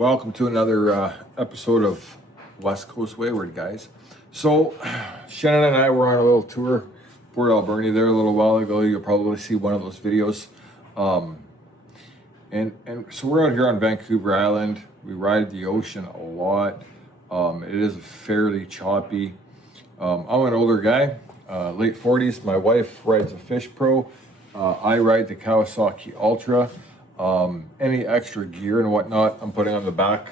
Welcome to another episode of West Coast Wayward, guys. So, Shannon and I were on a little tour, Port Alberni there a little while ago. You'll probably see one of those videos. And so we're out here on Vancouver Island. We ride the ocean a lot. It is fairly choppy. I'm an older guy, late 40s. My wife rides a Fish Pro. I ride the Kawasaki Ultra. Any extra gear and whatnot I'm putting on the back,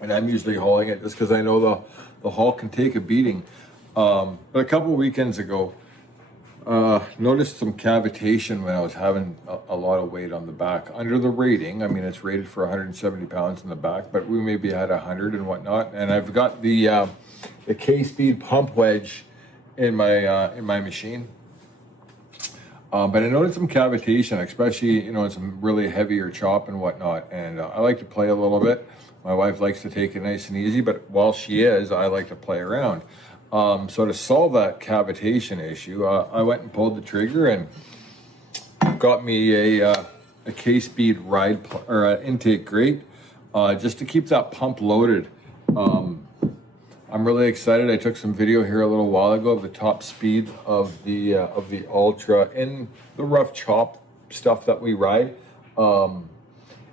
and I'm usually hauling it just because I know the haul can take a beating. But a couple weekends ago, noticed some cavitation when I was having a lot of weight on the back under the rating. I mean, it's rated for 170 pounds in the back, but we maybe had 100 and whatnot. And I've got the K-Speed pump wedge in my machine. But I noticed some cavitation, especially, in some really heavier chop and whatnot. And I like to play a little bit. My wife likes to take it nice and easy, but while she is, I like to play around. So to solve that cavitation issue, I went and pulled the trigger and got me a K-Speed intake grate, just to keep that pump loaded. I'm really excited. I took some video here a little while ago of the top speed of the Ultra in the rough chop stuff that we ride. And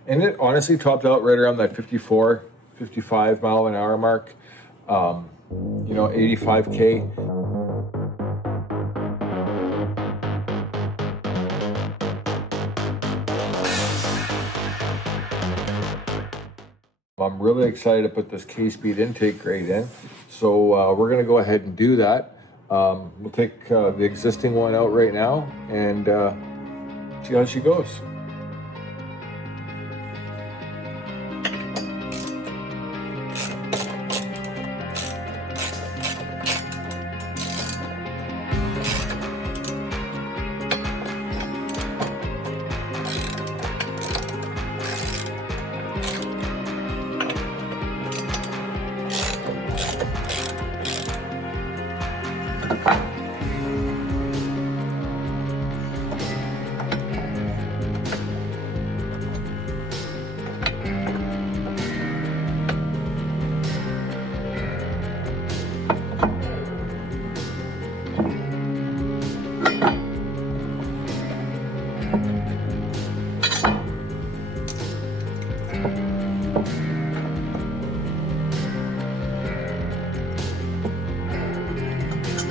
it honestly topped out right around that 54, 55 mile an hour mark, 85K. I'm really excited to put this K-Speed intake grate in. So we're gonna go ahead and do that. We'll take the existing one out right now and see how she goes.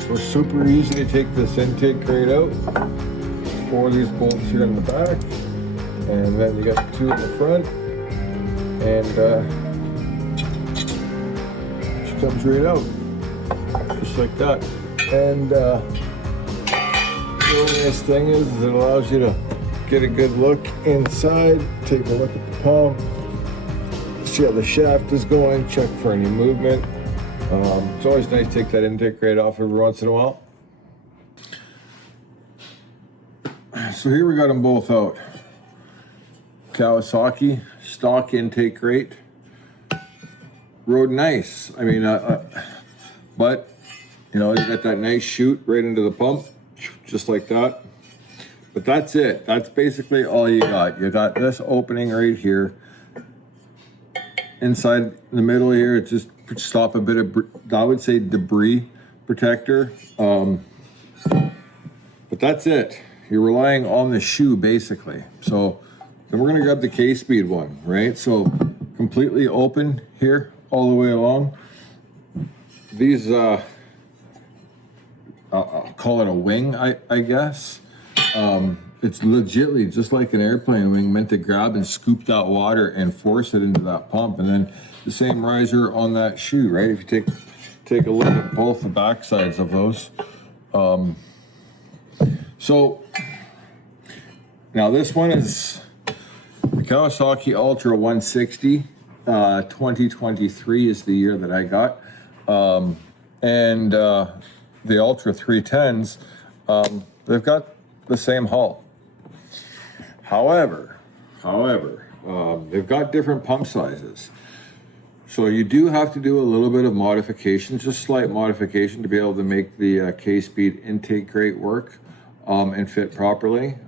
So super easy to take this intake grate out. 4 of these bolts here in the back, and then you got 2 in the front, and she comes right out, just like that. And the only nice thing is it allows you to get a good look inside, take a look at the pump, see how the shaft is going, check for any movement. It's always nice to take that intake grate off every once in a while. So here we got them both out. Kawasaki stock intake grate. Rode nice. I mean, but you got that nice chute right into the pump, just like that. But that's it. That's basically all you got. You got this opening right here. Inside the middle here, it's just stop a bit of, I would say, debris protector. But that's it. You're relying on the shoe basically. So then we're gonna grab the K-Speed one, right? So completely open here all the way along. These, I'll call it a wing, I guess. It's legitly just like an airplane wing, meant to grab and scoop that water and force it into that pump. And then the same riser on that shoe, right? If you take a look at both the back sides of those. So now this one is the Kawasaki Ultra160. 2023 is the year that I got. And the Ultra 310s, they've got the same hull. However, they've got different pump sizes. So you do have to do a little bit of modification, just slight modification, to be able to make the K-Speed intake grate work and fit properly.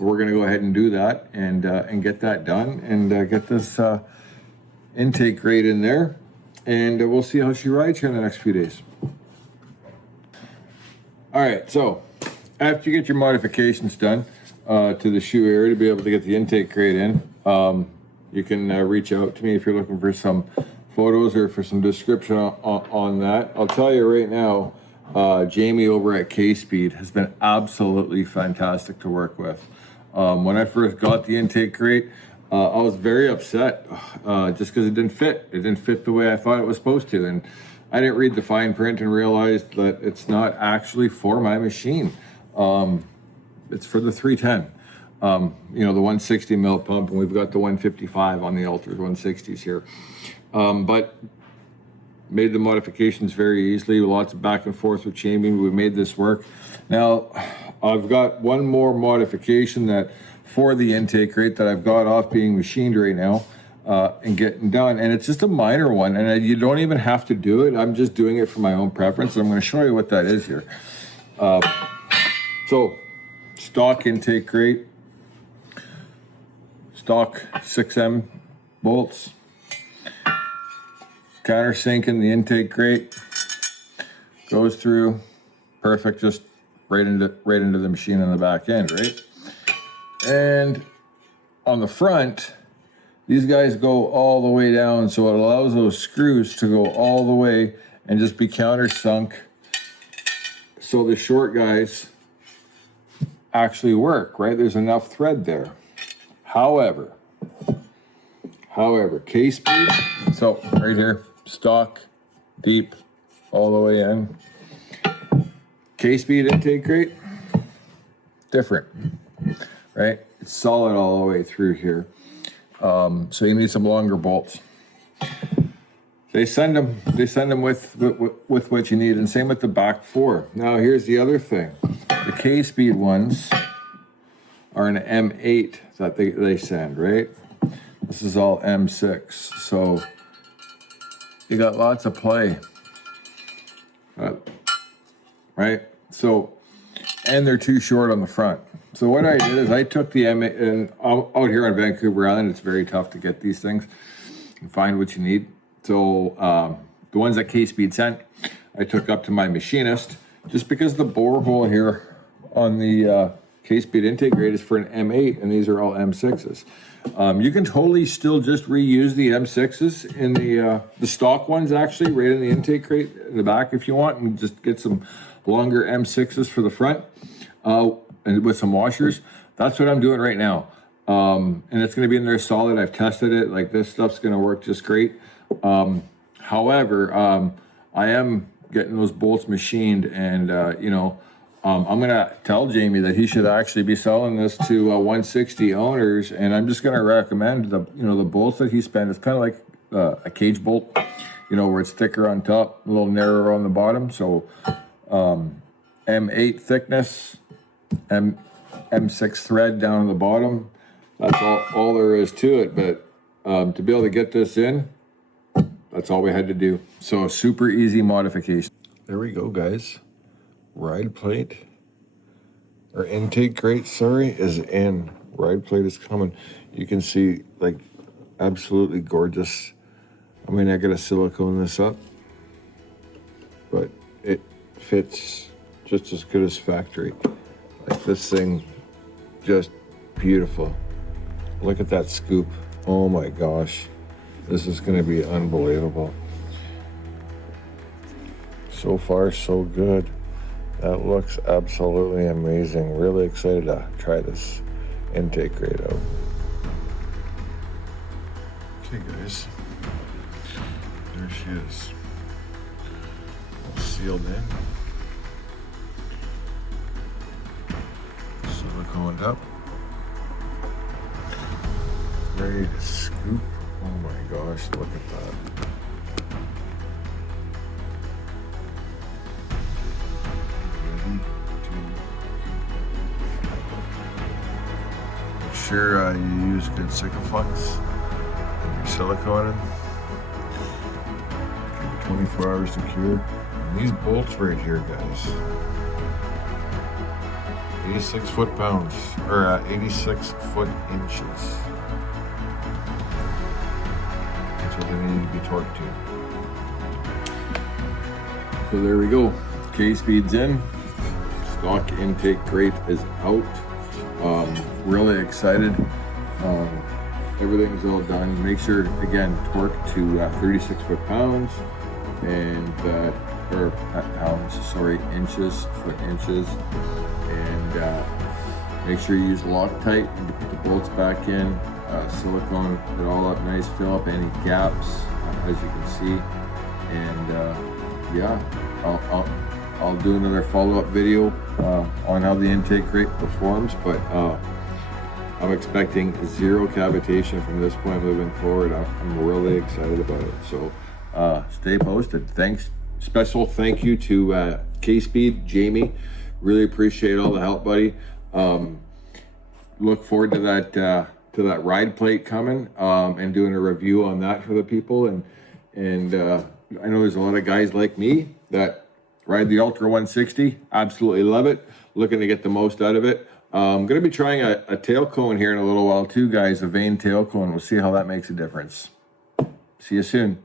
we're going to go ahead and do that and get that done and get this intake grate in there, and we'll see how she rides here in the next few days. All right, so after you get your modifications done to the shoe area to be able to get the intake grate in, you can reach out to me if you're looking for some photos or for some description on that. I'll tell you right now, Jamie over at K-Speed has been absolutely fantastic to work with. When I first got the intake grate, I was very upset just because it didn't fit. It didn't fit the way I thought it was supposed to. And I didn't read the fine print and realized that it's not actually for my machine. It's for the 310. You know, the 160 mil pump, and we've got the 155 on the Ultra 160s here. But made the modifications very easily, lots of back and forth with Jamie. We made this work. Now, I've got one more modification that for the intake grate that I've got off being machined right now and getting done. And it's just a minor one, and you don't even have to do it. I'm just doing it for my own preference. I'm going to show you what that is here. So, stock intake grate, stock 6M bolts, countersink in the intake grate, goes through, perfect, just right into the machine on the back end, right? And on the front, these guys go all the way down, so it allows those screws to go all the way and just be countersunk, so the short guys actually work, right? There's enough thread there. However, K-Speed, so right here, stock, deep, all the way in. K-Speed intake grate, different, right? It's solid all the way through here. So you need some longer bolts. They send them with what you need, and same with the back four. Now here's the other thing. The K-Speed ones are an M8 that they send, right? This is all M6, so you got lots of play, right? So, and they're too short on the front. So what I did is I took the M8, and out here on Vancouver Island, it's very tough to get these things and find what you need. So the ones that K-Speed sent, I took up to my machinist, just because the bore hole here on the K-Speed intake grate is for an M8, and these are all M6s. You can totally still just reuse the M6s in the stock ones, actually, right in the intake crate in the back if you want, and just get some longer M6s for the front and with some washers. That's what I'm doing right now. And it's going to be in there solid. I've tested it. Like, this stuff's going to work just great. However, I am getting those bolts machined, and you know, I'm gonna tell Jamie that he should actually be selling this to 160 owners, and I'm just gonna recommend the bolts that he spent. It's kind of like a cage bolt, you know, where it's thicker on top, a little narrower on the bottom. So M8 thickness, M6 thread down on the bottom. That's all there is to it. But to be able to get this in, that's all we had to do. So super easy modification. There we go, guys. Ride plate, or intake grate, sorry, is in. Ride plate is coming. You can see, like, absolutely gorgeous. I mean, I gotta silicone this up, but it fits just as good as factory. Like, this thing, just beautiful. Look at that scoop. Oh my gosh. This is gonna be unbelievable. So far, so good. That looks absolutely amazing. Really excited to try this intake grate out. Okay, guys. There she is. All sealed in. Siliconed up. Ready to scoop. Oh my gosh, look at that. Make sure you use good Sikaflex and your silicone. Okay, 24 hours to cure. And these bolts right here, guys, 86 foot-pounds, or 86 foot inches. That's what they need to be torqued to. So there we go. K-speed's in. Stock intake grate is out. Really excited. Everything's all done. Make sure, again, torque to 36 foot-pounds and or pounds, sorry, inches, foot inches. And make sure you use Loctite and put the bolts back in. Silicone, put it all up nice, fill up any gaps, as you can see. And yeah, I'll do another follow-up video on how the intake grate performs, but I'm expecting zero cavitation from this point moving forward. I'm really excited about it. So stay posted. Thanks. Special thank you to K-Speed, Jamie. Really appreciate all the help, buddy. Look forward to that ride plate coming and doing a review on that for the people. And I know there's a lot of guys like me that ride the Ultra160. Absolutely love it. Looking to get the most out of it. I'm going to be trying a tail cone here in a little while too, guys, a vane tail cone. We'll see how that makes a difference. See you soon.